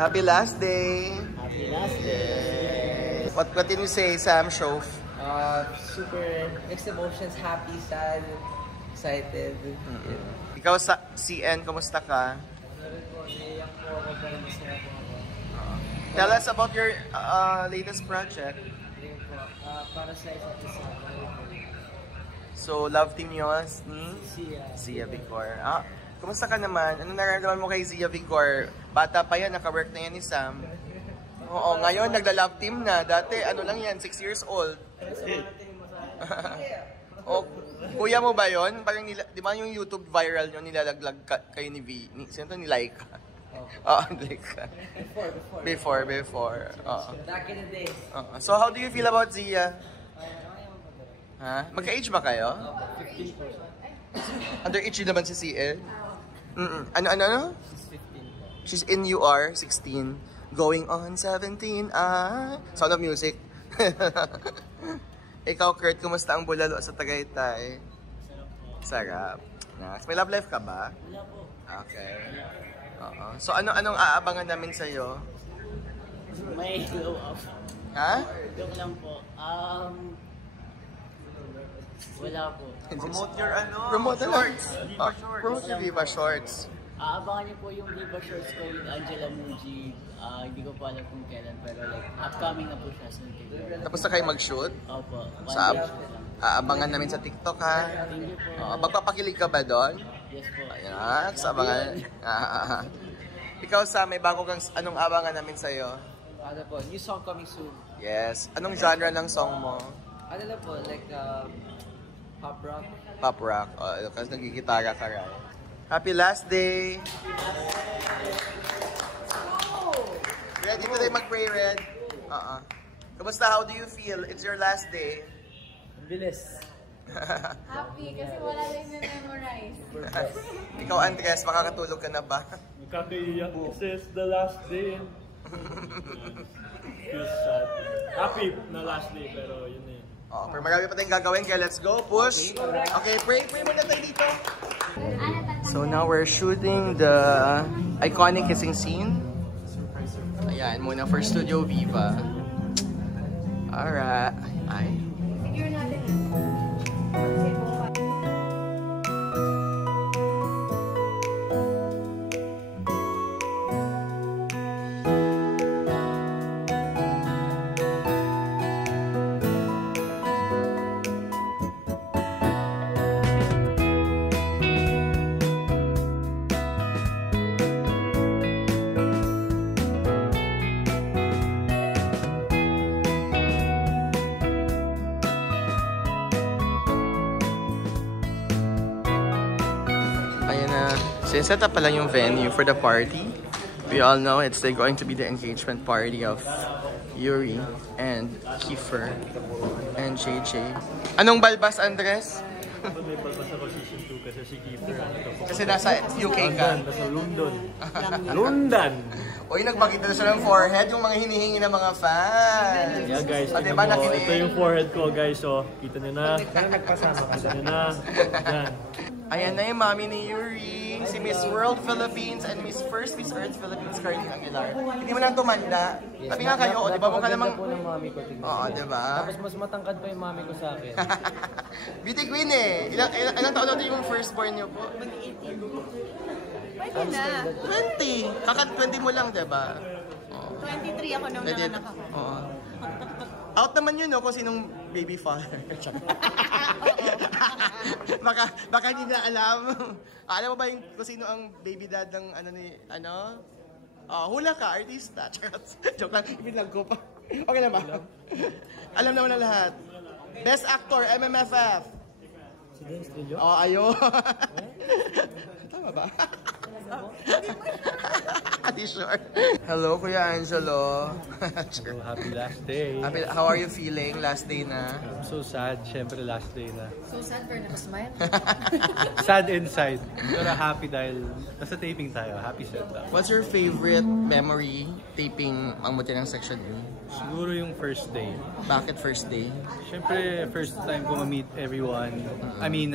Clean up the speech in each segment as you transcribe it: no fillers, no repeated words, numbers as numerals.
Happy last day! Happy last day! What can you say, Sam Shof? Super mixed emotions, happy, sad, excited. Ikaw sa CN, kumusta ka? Tell us about your latest project. Para sa isa't isa. So, love team niyo ni Zia. Zia Vigor. Kumusta ka naman? Ano nararamdaman mo kay Zia Vigor? Bata pa yan, naka-work na yan ni Sam. Oo, ngayon nagla-love team na. Dati, ano lang yan, 6 years old. O, kuya mo ba yon? Parang, di ba yung YouTube viral nyo, nilalaglag kayo ni V? Sino to? Ni Laika? Oo, Laika. Before. Back in the days. So, how do you feel about Zia? Ha? Magka-age ba kayo? 15%. Underage naman si CL? Ano? She's in UR, 16. Going on 17. Sound of Music. Ikaw, Kurt, kumusta ang bulalo sa Tagaytay? Sarap. Nice. May love life ka ba? Wala po. Okay. So, anong aabangan namin sa'yo? May glow up. Ha? Joke lang po. Wala po. Promote your Shorts. Viva Shorts. Promote your Viva Shorts. Aabangan niyo po yung Viva Shorts ko with Angela Muji. Hindi ko po alam kung kailan, pero like, upcoming na po siya. So, Tapos na kayo mag-shoot? Opo. Aabangan namin sa TikTok, ha? Thank you po. Magpapakilig ka ba doon? Yes po. Ayan, sa abangan. Ikaw, Sam, may bago kang anong abangan namin sa'yo? Ano po, new song coming soon. Yes. Anong genre ng song mo? Ano lang po, like, pop rock. Pop rock. Kasi nagigitara ka rin. Happy last day! Ready today mag-pray, Red? Kamusta? How do you feel? It's your last day. Bilis. Happy kasi wala lang na-memorize. Ikaw, Andres, makakatulog ka na ba? Nakakaiyak. This is the last day. Feels sad. Happy na last day, pero yun na yun. Pero marami pa tayong gagawin, kaya let's go, push! Okay, pray muna tayo dito! So now we're shooting the iconic kissing scene. Ayan, muna for Studio Viva. Alright. Figure natin. Set up pa lang yung venue for the party. We all know it's going to be the engagement party of Yuri and Kiefer and JJ. Anong balbas, Andres? May balbas ako season 2 kasi si Kiefer. Kasi nasa UK ka. Nasa London. London! Uy, nagpakita na siya ng forehead, yung mga hinihingi ng mga fans. Yeah guys, Diba, ito yung forehead ko guys. So, kita nyo na. Kita nyo na. Yan. Ayan na yung mami ni Yuri, si Miss World Philippines and Miss Earth Philippines, Carly Aguilar. Hindi mo lang tumanda. Sabi nga kayo, di ba mo ka namang... po ng mami ko. Oo, di ba? Tapos mas matangkad pa yung mami ko sa akin. Beauty Queen eh. Ilang taon natin yung firstborn niyo po? Pwede na. 20. Kaka-20 mo lang, di ba? 23 ako nung nanganak ako. Oo. Out naman yun, no, kung sinong baby father. baka hindi na alam. Alam mo ba kung sino ang baby dad ng hula ka, artista. Joke lang, ibinag ko pa. Okay na ba? Alam naman na lahat. Best actor, MMFF. Si Dennis Trillo? Ayun. Tama ba? Ati sure. Hello, Kuya Angelo. Happy last day. How are you feeling? Last day na. I'm so sad. Siyempre last day na. So sad for naka-smile. Sad inside. Pero happy dahil nasa taping tayo. Happy set up. What's your favorite memory taping ang muti ng Section A? Siguro yung first day. Bakit first day? Siyempre, first time ko ma-meet everyone. I mean,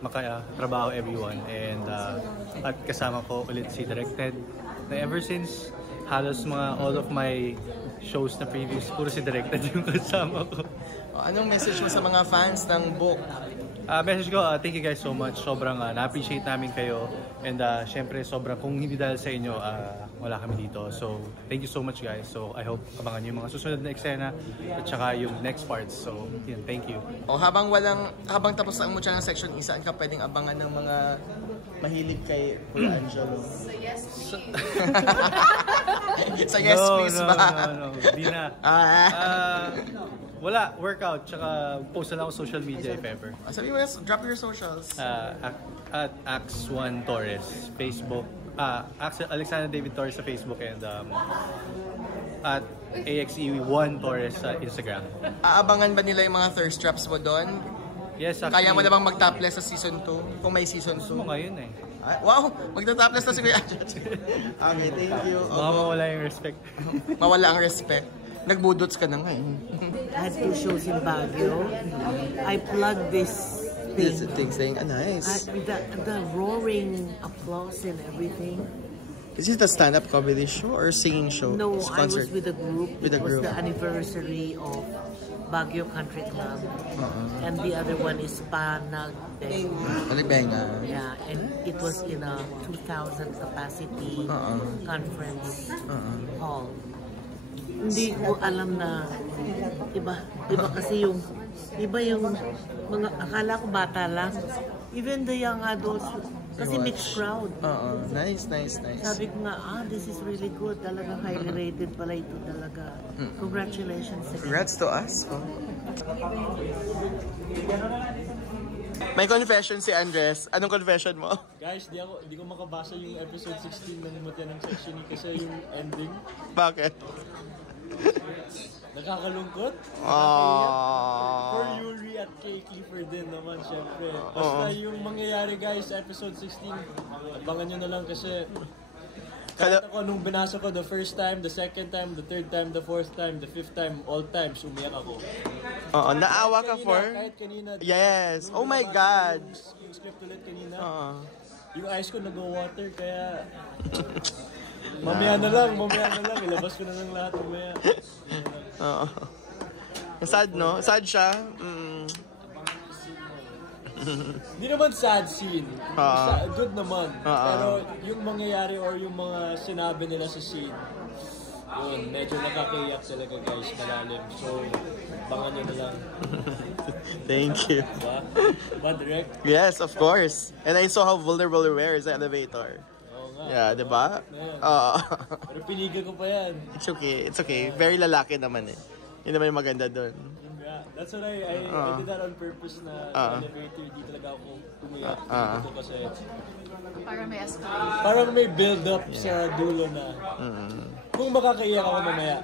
makatrabaho everyone. And at kasama ko ulit si Directed. Na ever since halos all of my shows na previous, puro si Directed yung kasama ko. Anong message mo sa mga fans ng book? Message ko, thank you guys so much. Sobrang na-appreciate namin kayo. And syempre, sobrang kung hindi dahil sa inyo, wala kami dito. So, thank you so much guys. So, I hope abangan nyo yung mga susunod na eksena at saka yung next parts. So, yun, thank you. Habang tapos ang mutya ng section isa, ka pwedeng abangan ng mga mahilig kay Kuya Angelo. So yes, please. Sa yes, please ba? No. Di na. Wala, workout, tsaka post na lang ako social media if ever. Sabi mo, drop your socials. At Ax1 Torres, Facebook. Alexander David Torres sa Facebook and at AXE1 Torres sa Instagram. Aabangan ba nila yung mga thirst traps mo doon? Yes, actually. Kaya mo na bang mag-topless sa season 2? Kung may season 2? Gusto mo ngayon eh. Wow! Magta-topless na si Kuya Angelo. Okay, thank you. Baka mawala yung respect. Mawala ang respect. Nagbudots ka na nga eh. I had 2 shows in Baguio. I plugged this This thing. thing saying, nice. The roaring applause and everything. Is it a stand-up comedy show or singing show? No, It's I was with a group. With a It was group. the anniversary of Baguio Country Club. And the other one is Panag. Alibenga. Yeah, and it was in a 2,000 capacity conference hall. Hindi ko alam na iba kasi yung mga akala ko bata lang. Even the young adults kasi mixed crowd. Nice. Sabi ko nga, this is really good. Talagang highly rated pala ito talaga. Congratulations. Congrats to us. May confession si Andres. Anong confession mo? Guys, di ko makabasa yung episode 16 ng Mutya ng Section E kasi yung ending. Bakit? Nakakalungkot. For Yuri at kay Kiefer din naman, syempre. Basta yung mangyayari guys sa episode 16, abangan nyo na lang kasi kahit ako nung binasa ko the first time, the second time, the third time, the fourth time, the fifth time, all times, umiyak ako. Naawa ka for? Kahit kanina. Yes. Oh my God. Yung script ulit kanina. Yung eyes ko nag-water kaya mamaya na lang. Ilabas ko na lang lahat mamaya. Sad, no? Sad siya. Hindi naman sad scene. Good naman. Pero yung mangyayari or yung mga sinabi nila sa scene, yun, medyo nakakayak talaga guys, malalim. So, bangan nyo na lang. Thank you. Ba, direct? Yes, of course. And I saw how vulnerable you were sa elevator. Yeah, di ba? Pero pinigan ko pa yan. It's okay. Very lalaki naman eh. Yun naman yung maganda doon. Yeah, that's what I did that on purpose na elevator, di talaga ako tumiyak. Dito kasi Para may escalation. parang may build up sa dulo na. Kung makakaiyak ako mamaya.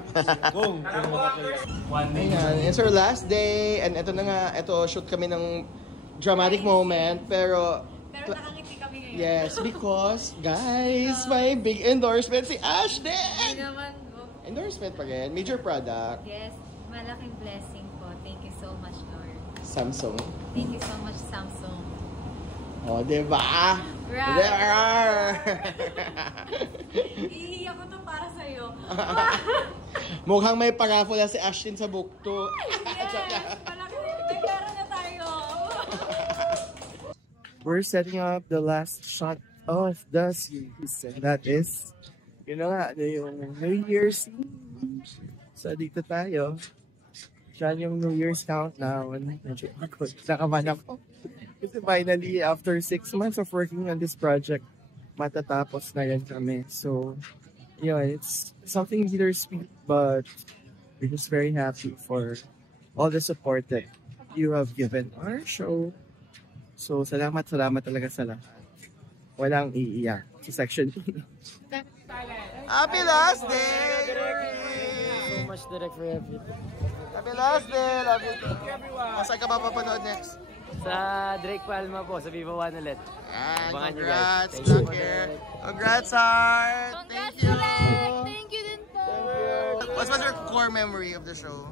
Kung makakaiyak. Ayan, it's our last day. And ito na nga, shoot kami ng dramatic moment. Pero nakangiti kami ngayon. yes, because, guys, may big endorsement si Ashton! Hindi naman, Endorsement pa rin. Major product. yes, malaking blessing po. Thank you so much, Lord. Samsung. Thank you so much, Samsung. Oh, diba? Right. Iiyak ko to para sa'yo. Mukhang may paraffle na si Ashton sa book to. Yes! May pera na tayo. We're setting up the last shot of the series. And that is, yun na nga, yung New Year's Eve. So, dito tayo. Siya yung New Year's countdown. Medyo ako, nakaman ako. Kasi finally, after 6 months of working on this project, matatapos na yan kami. So, yeah, it's something bittersweet, but we're just very happy for all the support that you have given our show. So, salamat talaga sa lahat. Walang iiyak sa section. Happy last day! So much direct for everything. Happy last day! Love you. Thank you, everyone. Saan ka mapapanood next? Sa Drake Palma po, sa Viva One ulit. Abangan nyo, guys. Congrats, Thank you. Lucker. Congrats, Art. Thank you. Thank you din po. What was your core memory of the show?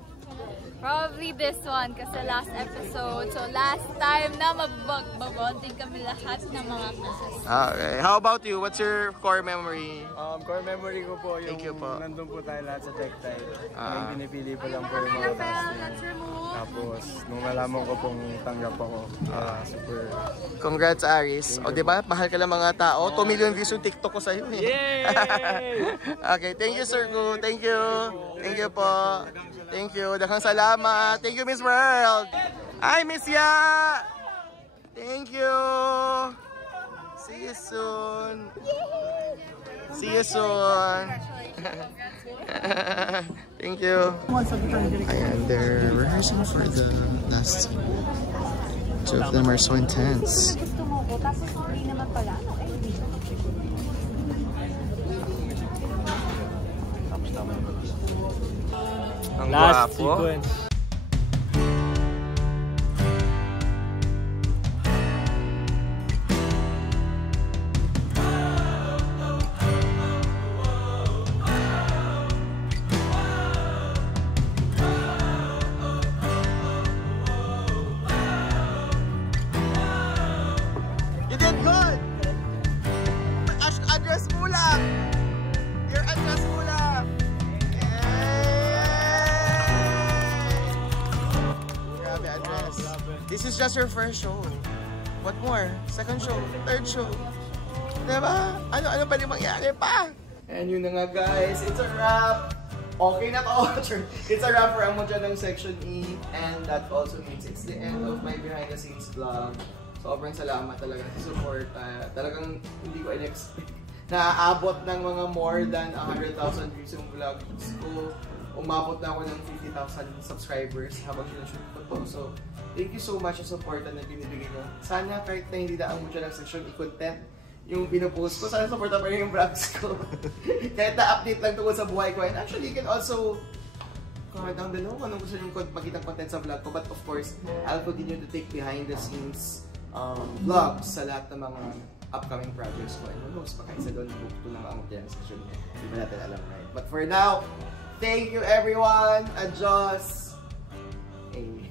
Probably this one kasi last episode. So last time na magbabonding kami lahat ng mga cast. Okay. How about you? What's your core memory? Core memory ko po yung Thank you po. nandun po tayo lahat sa tech time. Yung pinipili po lang po yung mga casting. Tapos, nung nalaman ko pong tanggap ako, super... Congrats, Aris. O, diba? Mahal ka lang mga tao. 2 million views yung TikTok ko sa'yo eh. Yay! Okay, thank you, Sir Gu. Thank you. Thank you po. Thank you. Daghang salamat. Thank you, Miss World. Hi, Miss Ya. Thank you. See you soon. See you soon. Thank you. Ayan, they're rehearsing for the last scene. Two of them are so intense. Ang Last gwapo. sequence. You did good! Address mo lang! Your address mo lang! Grabe address. This is just your first show. What more? Second show? Third show? Diba? Ano pa rin mangyari pa? And yun na nga guys, it's a wrap! Okay na to. It's a wrap for Amonja ng Section E. And that also means it's the end of my behind the scenes vlog. Sobrang salamat talaga sa support. Talagang hindi ko in-expect. Naaabot ng mga more than 100,000 views yung vlogs ko. Umabot na ako ng 50,000 subscribers habang sinushoot ko to. So, thank you so much sa support na binibigay nyo. Sana kahit na hindi na ang ng Section E-content yung pinupost ko, sana supportan pa rin yung vlogs ko. Kahit na-update lang tungkol sa buhay ko. And actually, you can also comment down below kung anong gusto nyo makitang content sa vlog ko. But of course, I'll continue to take behind the scenes vlogs sa lahat ng mga upcoming projects ko. And who knows, baka isa doon book to ng mga Amonja Section. Hindi ba natin alam, right? But for now, thank you everyone. Adios. Hey.